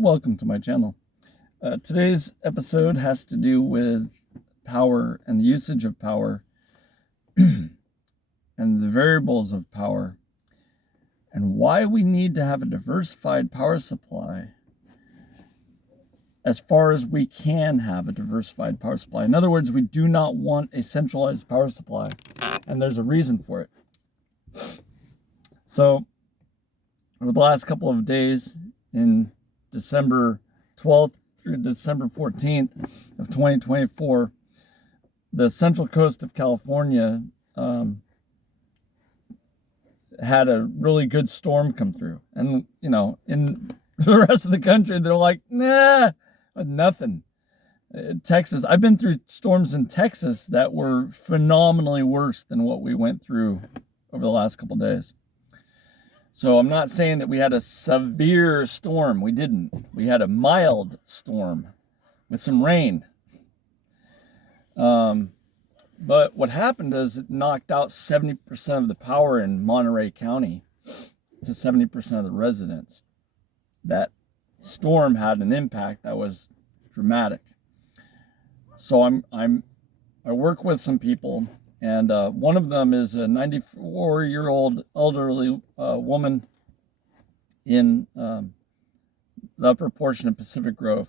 Welcome to my channel. Today's episode has to do with power and the usage of power and the variables of power and why we need to have a diversified power supply as far as we can have a diversified power supply. In other words, we do not want a centralized power supply, and there's a reason for it. So, over the last couple of days in December 12th through December 14th of 2024, the central coast of California had a really good storm come through. And, in the rest of the country, they're like, nah, nothing. Texas, I've been through storms in Texas that were phenomenally worse than what we went through over the last couple of days. So I'm not saying that we had a severe storm. We didn't. We had a mild storm with some rain. But what happened is it knocked out 70% of the power in Monterey County to 70% of the residents. That storm had an impact that was dramatic. So I work with some people, and one of them is a 94-year-old elderly woman in the upper portion of Pacific Grove.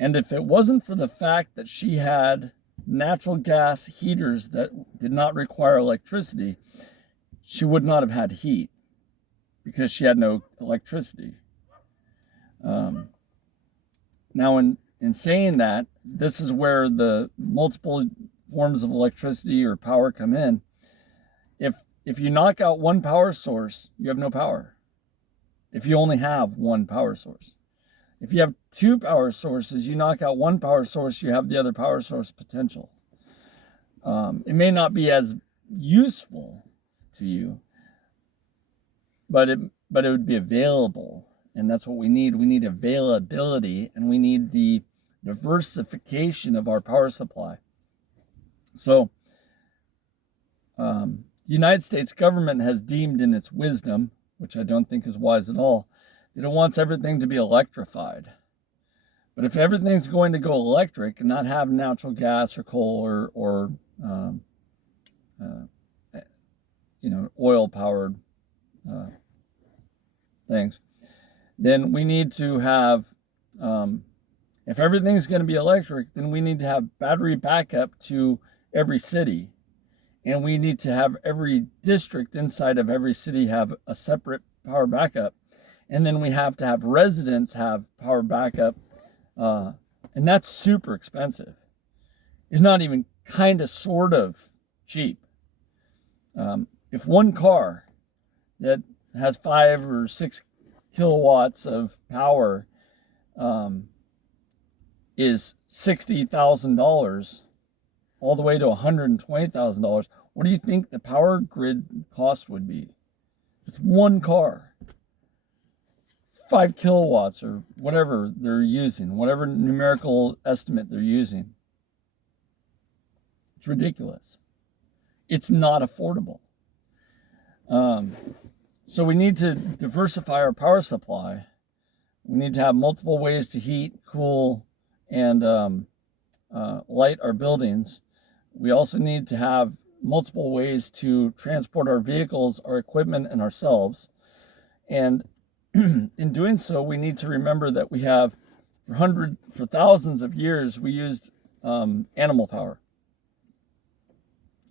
And if it wasn't for the fact that she had natural gas heaters that did not require electricity, she would not have had heat because she had no electricity. Now, in saying that, this is where the multiple forms of electricity or power come in. If you knock out one power source, you have no power. If you only have one power source. If you have two power sources, you knock out one power source, you have the other power source potential. It may not be as useful to you, but it would be available. And that's what we need. We need availability, and we need the diversification of our power supply. So, the United States government has deemed in its wisdom, which I don't think is wise at all, that it wants everything to be electrified. But if everything's going to go electric and not have natural gas or coal or oil-powered things, then we need to have, if everything's going to be electric, then we need to have battery backup to every city. And we need to have every district inside of every city have a separate power backup. And then we have to have residents have power backup. And that's super expensive. It's not even kind of sort of cheap. If one car that has 5 or 6 kilowatts of power is $60,000 all the way to $120,000, what do you think the power grid cost would be? It's one car. 5 kilowatts or whatever they're using, whatever numerical estimate they're using. It's ridiculous. It's not affordable. So we need to diversify our power supply. We need to have multiple ways to heat, cool, and light our buildings. We also need to have multiple ways to transport our vehicles, our equipment, and ourselves. And in doing so, we need to remember that we have, for thousands of years, we used animal power.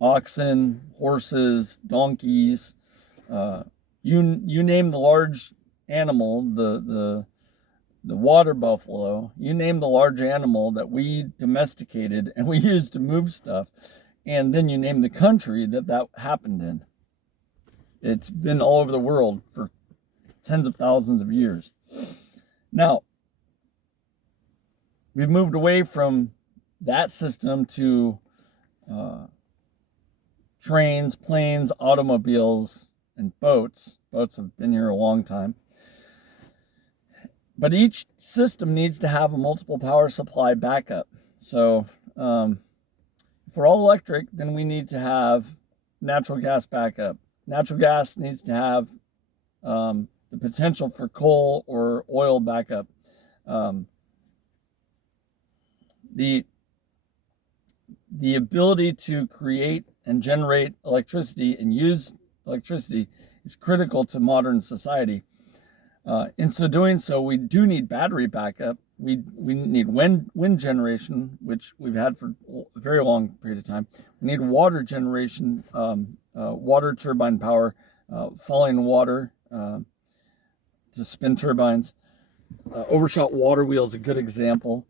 Oxen, horses, donkeys, you name the large animal, the water buffalo, you name the large animal that we domesticated and we used to move stuff, and then you name the country that happened in. It's been all over the world for tens of thousands of years. Now, we've moved away from that system to trains, planes, automobiles, and boats. Boats have been here a long time. But each system needs to have a multiple power supply backup. So if we're all electric, then we need to have natural gas backup. Natural gas needs to have the potential for coal or oil backup. The ability to create and generate electricity and use electricity is critical to modern society. In so doing so, we do need battery backup. We need wind generation, which we've had for a very long period of time. We need water generation, water turbine power, falling water to spin turbines. Overshot water wheel is a good example.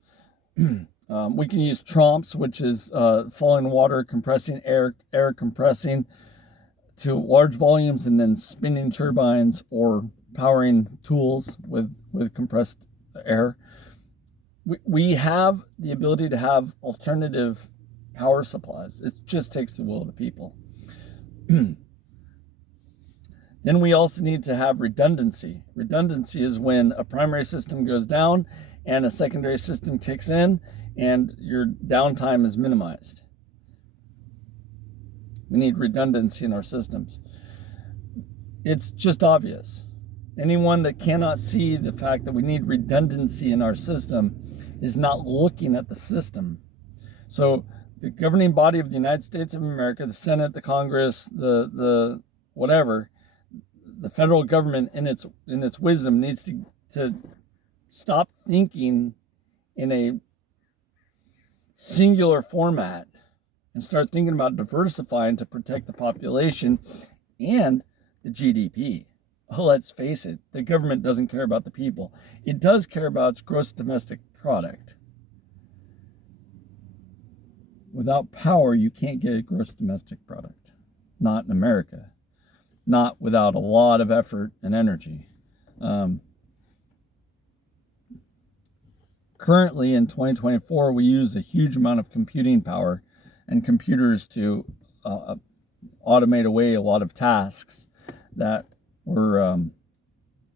We can use tromps, which is falling water compressing air compressing to large volumes and then spinning turbines or powering tools with compressed air. We have the ability to have alternative power supplies. It just takes the will of the people. Then we also need to have redundancy. Redundancy is when a primary system goes down and a secondary system kicks in and your downtime is minimized. We need redundancy in our systems. It's just obvious. Anyone that cannot see the fact that we need redundancy in our system is not looking at the system. So the governing body of the United States of America, the Senate, the Congress, the whatever, the federal government in its wisdom needs to stop thinking in a singular format and start thinking about diversifying to protect the population and the GDP. Oh, let's face it, the government doesn't care about the people. It does care about its gross domestic product. Without power, you can't get a gross domestic product. Not in America. Not without a lot of effort and energy. Currently, in 2024, we use a huge amount of computing power and computers to automate away a lot of tasks that were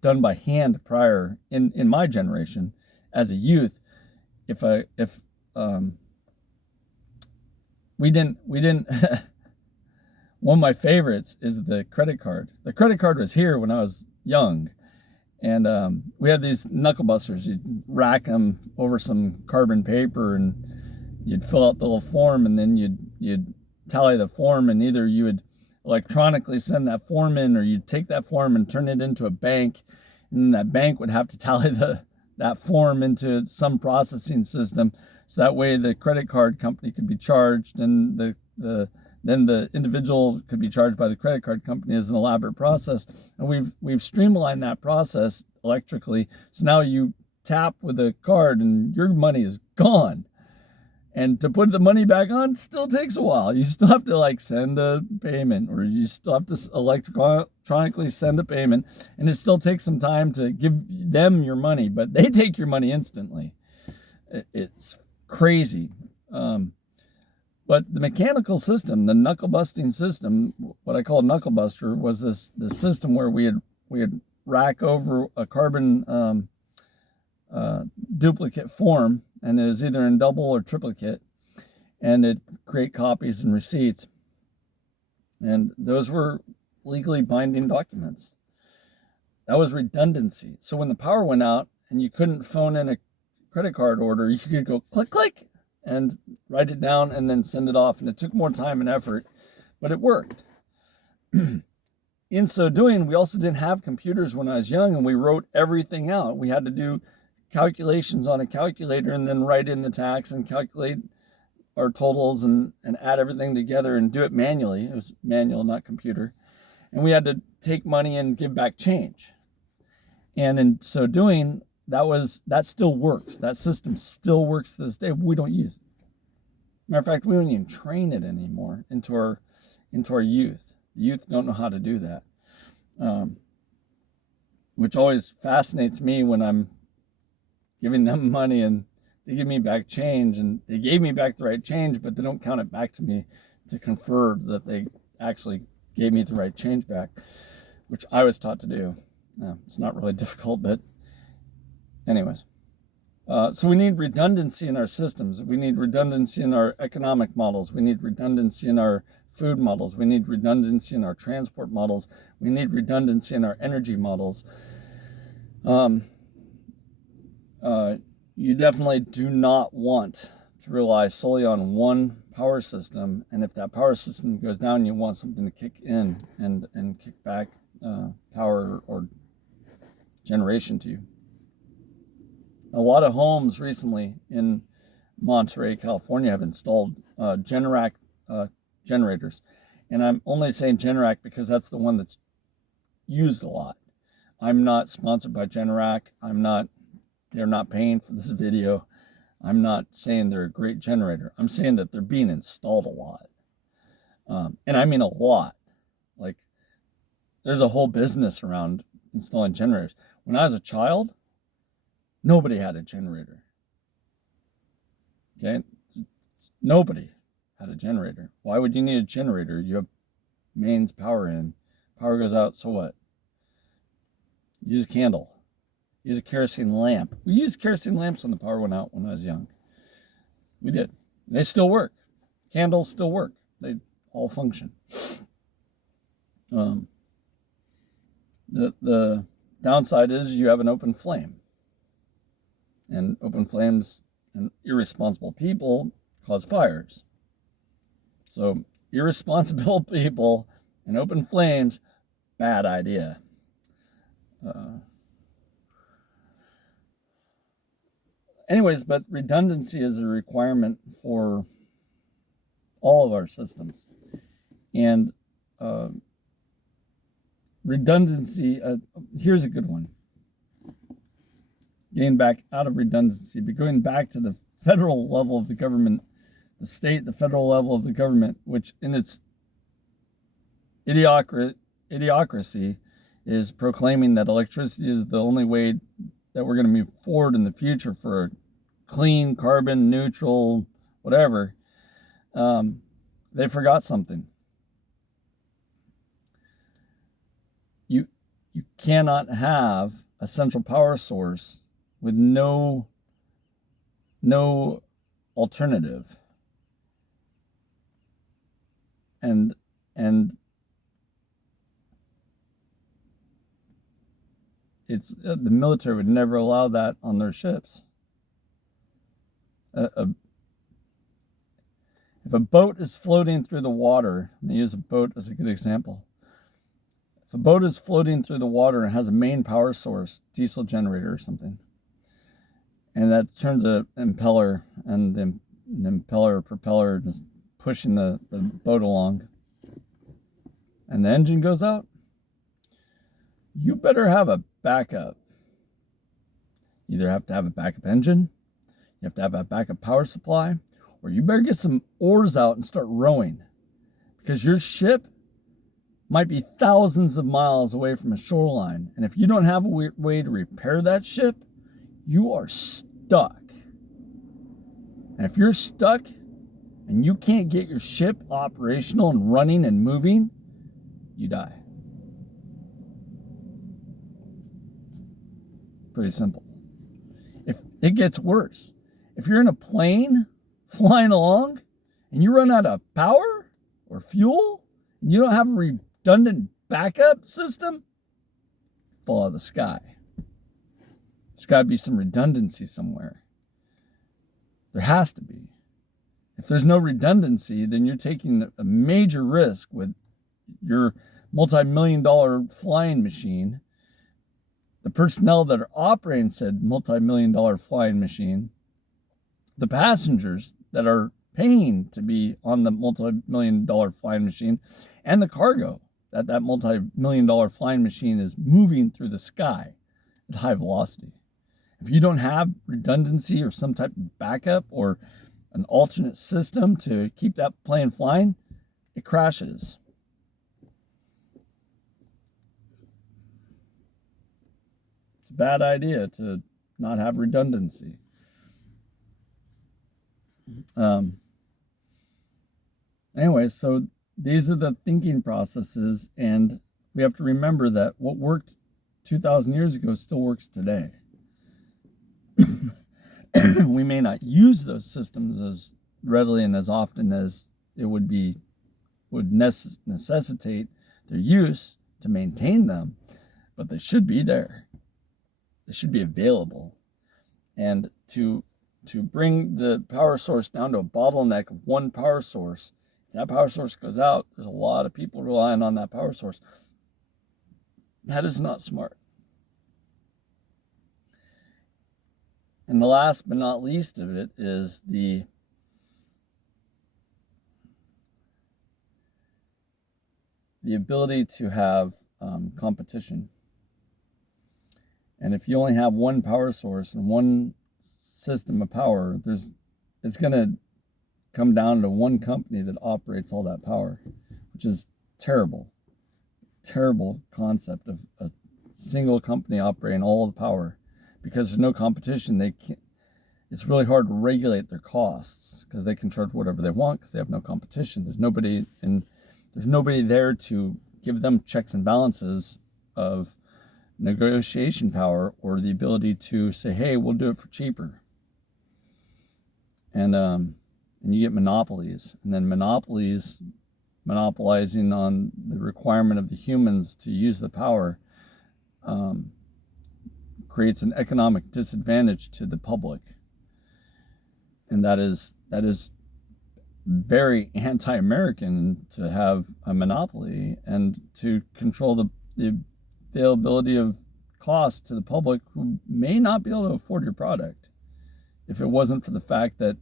done by hand prior in my generation as a youth. If we didn't one of my favorites is the credit card. The credit card was here when I was young, and we had these knuckle busters. You'd rack them over some carbon paper and you'd fill out the little form, and then you'd tally the form, and either you would electronically send that form in, or you'd take that form and turn it into a bank, and then that bank would have to tally that form into some processing system, so that way the credit card company could be charged, and then the individual could be charged by the credit card company as an elaborate process. And we've streamlined that process electrically, so now you tap with a card and your money is gone. And to put the money back on still takes a while. You still have to send a payment, or you still have to electronically send a payment, and it still takes some time to give them your money, but they take your money instantly. It's crazy. But the mechanical system, the knuckle busting system, what I call knuckle buster, was the system where we had rack over a carbon duplicate form, and it was either in double or triplicate, and it create copies and receipts, and those were legally binding documents. That was redundancy. So when the power went out and you couldn't phone in a credit card order, you could go click click and write it down and then send it off, and it took more time and effort, but it worked. In so doing, we also didn't have computers when I was young, and we wrote everything out. We had to do calculations on a calculator and then write in the tax and calculate our totals and add everything together and do it manually. It was manual, not computer. And we had to take money and give back change. And in so doing, that still works. That system still works to this day. We don't use it. Matter of fact, we don't even train it anymore into our youth. The youth don't know how to do that, which always fascinates me when I'm giving them money and they give me back change, and they gave me back the right change, but they don't count it back to me to confer that they actually gave me the right change back, which I was taught to do. It's not really difficult, but anyways. So we need redundancy in our systems. We need redundancy in our economic models. We need redundancy in our food models. We need redundancy in our transport models. We need redundancy in our energy models. You definitely do not want to rely solely on one power system. And if that power system goes down, you want something to kick in and kick back power or generation to you. A lot of homes recently in Monterey, California have installed Generac generators. And I'm only saying Generac because that's the one that's used a lot. I'm not sponsored by Generac. They're not paying for this video. I'm not saying they're a great generator. I'm saying that they're being installed a lot. And I mean a lot. Like, there's a whole business around installing generators. When I was a child, nobody had a generator. Okay? Nobody had a generator. Why would you need a generator? You have mains power in. Power goes out, so what? Use a candle. Use a kerosene lamp. We used kerosene lamps when the power went out when I was young. We did. They still work. Candles still work. They all function. The downside is you have an open flame. And open flames and irresponsible people cause fires. So irresponsible people and open flames, bad idea. Anyways, but redundancy is a requirement for all of our systems. And redundancy, here's a good one. Getting back out of redundancy, but going back to the federal level of the government, the state, the federal level of the government, which in its idiocracy is proclaiming that electricity is the only way that we're going to move forward in the future for a clean, carbon neutral, whatever. They forgot something. You cannot have a central power source with no alternative. And it's the military would never allow that on their ships. If a boat is floating through the water, I'm going to use a boat as a good example. If a boat is floating through the water and has a main power source, diesel generator or something, and that turns an impeller, and the impeller propeller is pushing the boat along, and the engine goes out, you better have a backup. You either have to have a backup engine, you have to have a backup power supply, or you better get some oars out and start rowing, because your ship might be thousands of miles away from a shoreline, and if you don't have a way to repair that ship, you are stuck. And if you're stuck and you can't get your ship operational and running and moving, you die. Pretty simple. If it gets worse, if you're in a plane flying along and you run out of power or fuel and you don't have a redundant backup system, fall out of the sky. There's got to be some redundancy somewhere. There has to be. If there's no redundancy, then you're taking a major risk with your multi-million-dollar flying machine, the personnel that are operating said multi-million-dollar flying machine, the passengers that are paying to be on the multi-million-dollar flying machine, and the cargo that multi-million-dollar flying machine is moving through the sky at high velocity. If you don't have redundancy or some type of backup or an alternate system to keep that plane flying, it crashes. It's a bad idea to not have redundancy. Anyway, so these are the thinking processes, and we have to remember that what worked 2,000 years ago still works today. We may not use those systems as readily and as often as it would be would necessitate their use to maintain them, but they should be there. They should be available. And to bring the power source down to a bottleneck of one power source, if that power source goes out, there's a lot of people relying on that power source. That is not smart. And the last but not least of it is the ability to have competition. And if you only have one power source and one system of power, it's going to come down to one company that operates all that power, which is terrible concept of a single company operating all the power. Because there's no competition, it's really hard to regulate their costs because they can charge whatever they want because they have no competition. There's nobody there to give them checks and balances of negotiation power or the ability to say, hey, we'll do it for cheaper. And you get monopolies, and then monopolizing on the requirement of the humans to use the power creates an economic disadvantage to the public. And that is very anti-American to have a monopoly and to control the availability of cost to the public who may not be able to afford your product if it wasn't for the fact that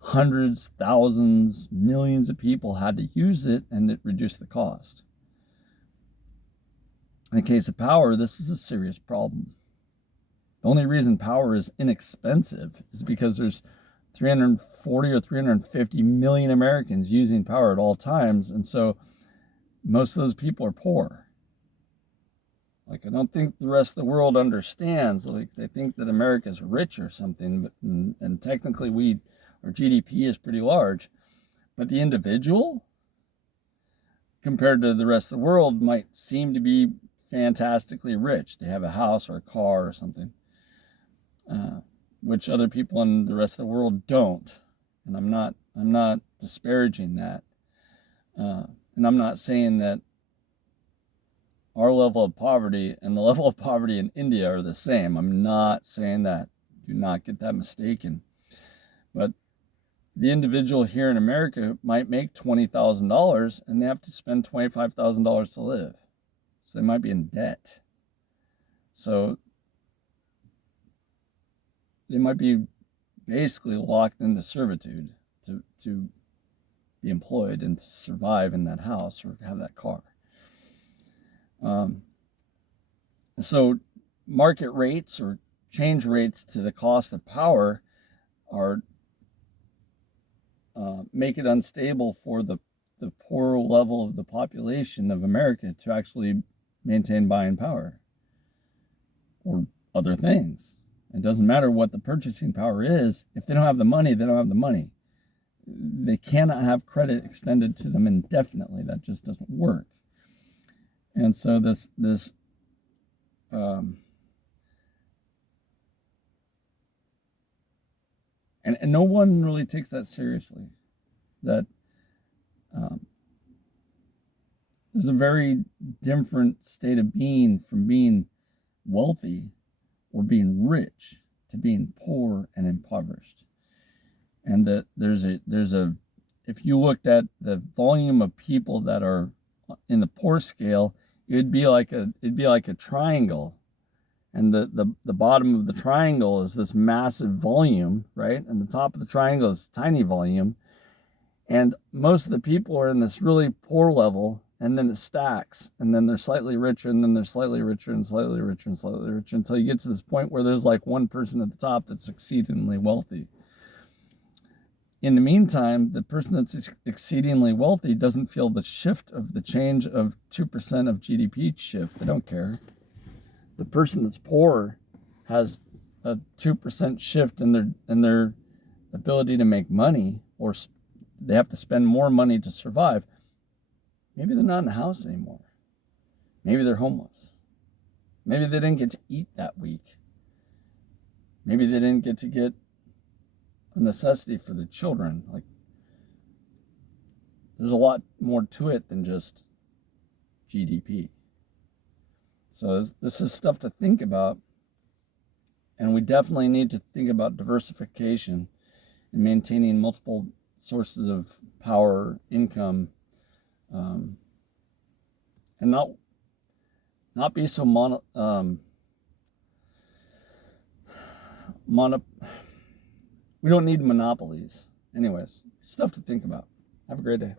hundreds, thousands, millions of people had to use it and it reduced the cost. In the case of power, this is a serious problem. The only reason power is inexpensive is because there's 340 or 350 million Americans using power at all times, and so most of those people are poor. Like, I don't think the rest of the world understands. Like, they think that America's rich or something, but and technically our GDP is pretty large, but the individual, compared to the rest of the world, might seem to be fantastically rich. They have a house or a car or something, which other people in the rest of the world don't. And I'm not disparaging that, and I'm not saying that our level of poverty and the level of poverty in India are the same. I'm not saying that. Do not get that mistaken. But the individual here in America might make $20,000 and they have to spend $25,000 to live. So they might be in debt. So they might be basically locked into servitude to be employed and to survive in that house or have that car. So market rates or change rates to the cost of power are make it unstable for the poor level of the population of America to actually maintain buying power or other things. It doesn't matter what the purchasing power is. If they don't have the money, they don't have the money. They cannot have credit extended to them indefinitely. That just doesn't work. And so and no one really takes that seriously. That there's a very different state of being from being wealthy or being rich to being poor and impoverished. And that there's a if you looked at the volume of people that are in the poor scale, it'd be like a triangle, and the bottom of the triangle is this massive volume, right? And the top of the triangle is tiny volume, and most of the people are in this really poor level, and then it stacks, and then they're slightly richer, and then they're slightly richer, and slightly richer, and slightly richer, until you get to this point where there's like one person at the top that's exceedingly wealthy. In the meantime, the person that's exceedingly wealthy doesn't feel the shift of the change of 2% of GDP shift. They don't care. The person that's poor has a 2% shift in their ability to make money, or they have to spend more money to survive. Maybe they're not in a house anymore. Maybe they're homeless. Maybe they didn't get to eat that week. Maybe they didn't get to get a necessity for the children. Like, there's a lot more to it than just GDP. So this is stuff to think about, and we definitely need to think about diversification and maintaining multiple sources of power, income, and not be so we don't need monopolies. Anyways, stuff to think about. Have a great day.